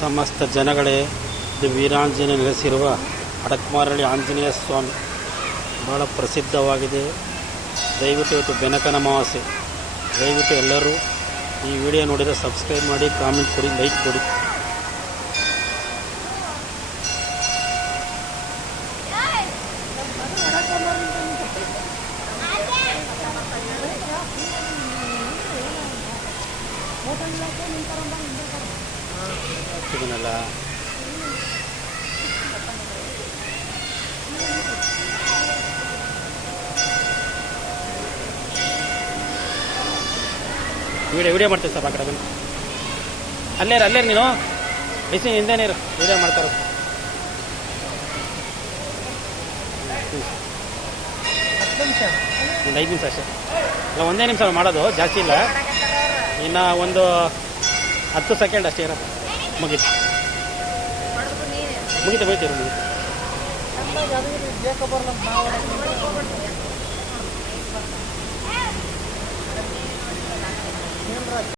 ಸಮಸ್ತ ಜನಗಳೇ, ಇದು ವೀರಾಂಜನೇಯ ನೆಲೆಸಿರುವ ಅಡಕಮಾರಳ್ಳಿ ಆಂಜನೇಯ ಸ್ವಾಮಿ ಬಹಳ ಪ್ರಸಿದ್ಧವಾಗಿದೆ. ದಯವಿಟ್ಟು ಇವತ್ತು ಬೆನಕನ ಅಮಾವಾಸ್ಯೆ. ದಯವಿಟ್ಟು ಎಲ್ಲರೂ ಈ ವಿಡಿಯೋ ನೋಡಿದರೆ ಸಬ್ಸ್ಕ್ರೈಬ್ ಮಾಡಿ, ಕಾಮೆಂಟ್ ಕೊಡಿ, ಲೈಕ್ ಕೊಡಿ. ಇದನ್ನೆಲ್ಲ ವಿಡಿಯೋ ಮಾಡ್ತೀವಿ ಸರ್. ಆ ಕಡೆ ಬನ್ನಿ. ಅಲ್ಲೇ ನೀನು ಬಿಸಿ ಹಿಂದೆ ನೀರು ವಿಡಿಯೋ ಮಾಡ್ತಾರೆ. ಒಂದು 5 ನಿಮಿಷ ಅಷ್ಟೇ. ಇಲ್ಲ, 1 ನಿಮಿಷ ಮಾಡೋದು, ಜಾಸ್ತಿ ಇಲ್ಲ. ಇನ್ನು ಒಂದು 10 ಸೆಕೆಂಡ್ ಅಷ್ಟೇ ಇರೋದು. ಮುಗೀತು.